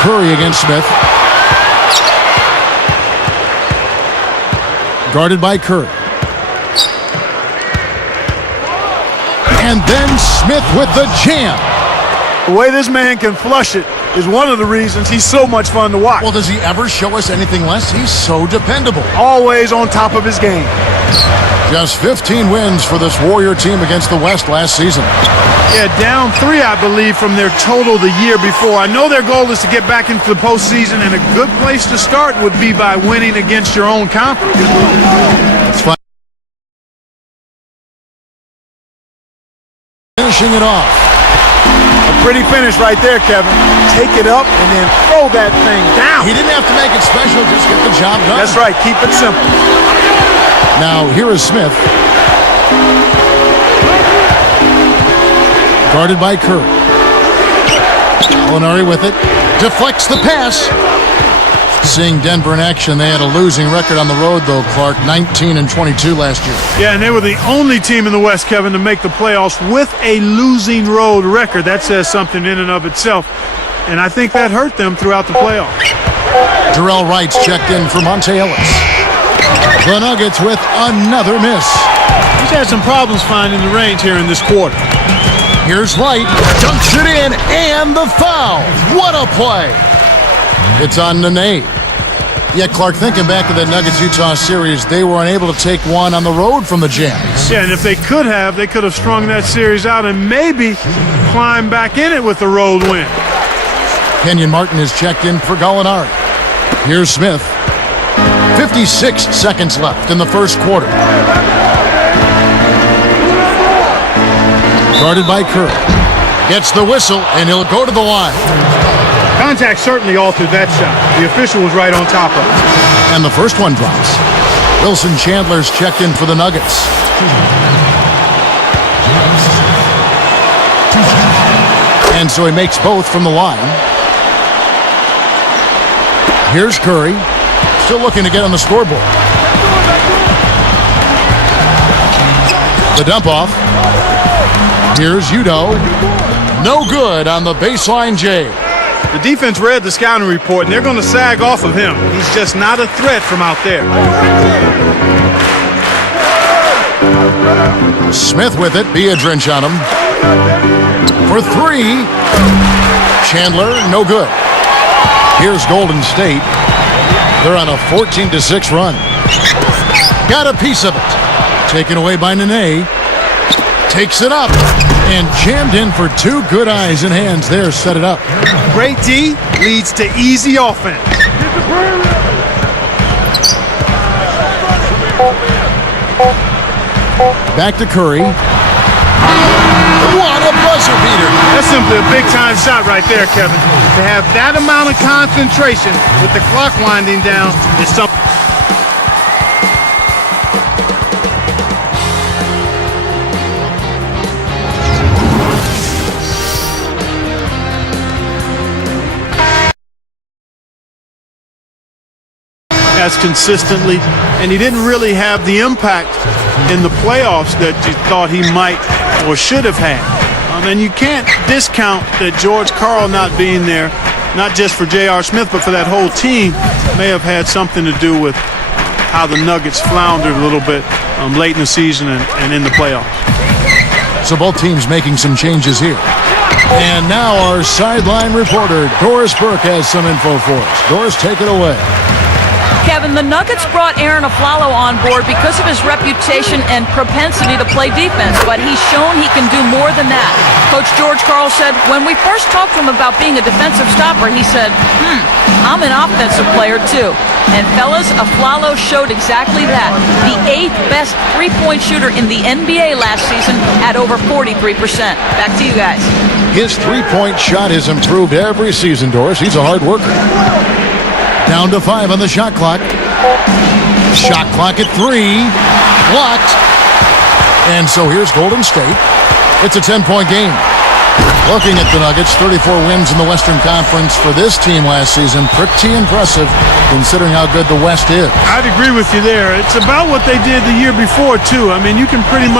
Curry against Smith. Guarded by Curry. And then Smith with the jam. The way this man can flush it is one of the reasons he's so much fun to watch. Well, does he ever show us anything less? He's so dependable. Always on top of his game. Just 15 wins for this Warrior team against the West last season. Yeah, down 3, I believe, from their total the year before. I know their goal is to get back into the postseason, and a good place to start would be by winning against your own conference. It's fine. Finishing it off. A pretty finish right there, Kevin. Take it up and then throw that thing down. He didn't have to make it special, just get the job done. That's right, keep it simple. Now, here is Smith. Guarded by Curry. Gallinari with it. Deflects the pass. Seeing Denver in action, they had a losing record on the road, though, Clark. 19-22 last year. Yeah, and they were the only team in the West, Kevin, to make the playoffs with a losing road record. That says something in and of itself. And I think that hurt them throughout the playoffs. Jarrell Wright's checked in for Monte Ellis. The Nuggets with another miss. He's had some problems finding the range here in this quarter. Here's Wright, dunks it in, and the foul. What a play. It's on Nene. Yeah, Clark, thinking back to that Nuggets-Utah series, they were unable to take one on the road from the Jazz. Yeah, and if they could have strung that series out and maybe climbed back in it with a road win. Kenyon Martin is checked in for Gallinari. Here's Smith. 56 seconds left in the first quarter. Guarded by Curry. Gets the whistle, and he'll go to the line. Contact certainly altered that shot. The official was right on top of it. And the first one drops. Wilson Chandler's checked in for the Nuggets. And so he makes both from the line. Here's Curry. Still looking to get on the scoreboard. The dump off. Here's Udo. No good on the baseline J. The defense read the scouting report, and they're going to sag off of him. He's just not a threat from out there. Smith with it. Be a drench on him. For 3. Chandler, no good. Here's Golden State. They're on a 14-6 run. Got a piece of it. Taken away by Nene. Takes it up. And jammed in for 2 good eyes and hands there. Set it up. Great D leads to easy offense. Back to Curry. What a buzzer beater. That's simply a big-time shot right there, Kevin. To have that amount of concentration with the clock winding down is something. As consistently, and he didn't really have the impact in the playoffs that you thought he might or should have had. And you can't discount that George Karl not being there, not just for J.R. Smith, but for that whole team, may have had something to do with how the Nuggets floundered a little bit late in the season and in the playoffs. So both teams making some changes here. And now our sideline reporter, Doris Burke, has some info for us. Doris, take it away. Kevin, the Nuggets brought Aaron Aflalo on board because of his reputation and propensity to play defense, but he's shown he can do more than that. Coach George Karl said when we first talked to him about being a defensive stopper, he said, I'm an offensive player too. And fellas, Aflalo showed exactly that. The 8th best three-point shooter in the NBA last season at over 43%. Back to you guys. His three-point shot has improved every season, Doris. He's a hard worker. Down to 5 on the shot clock. Shot clock at 3. Blocked. And so here's Golden State. It's a 10-point game. Looking at the Nuggets, 34 wins in the Western Conference for this team last season. Pretty impressive considering how good the West is. I'd agree with you there. It's about what they did the year before, too. I mean, you can pretty much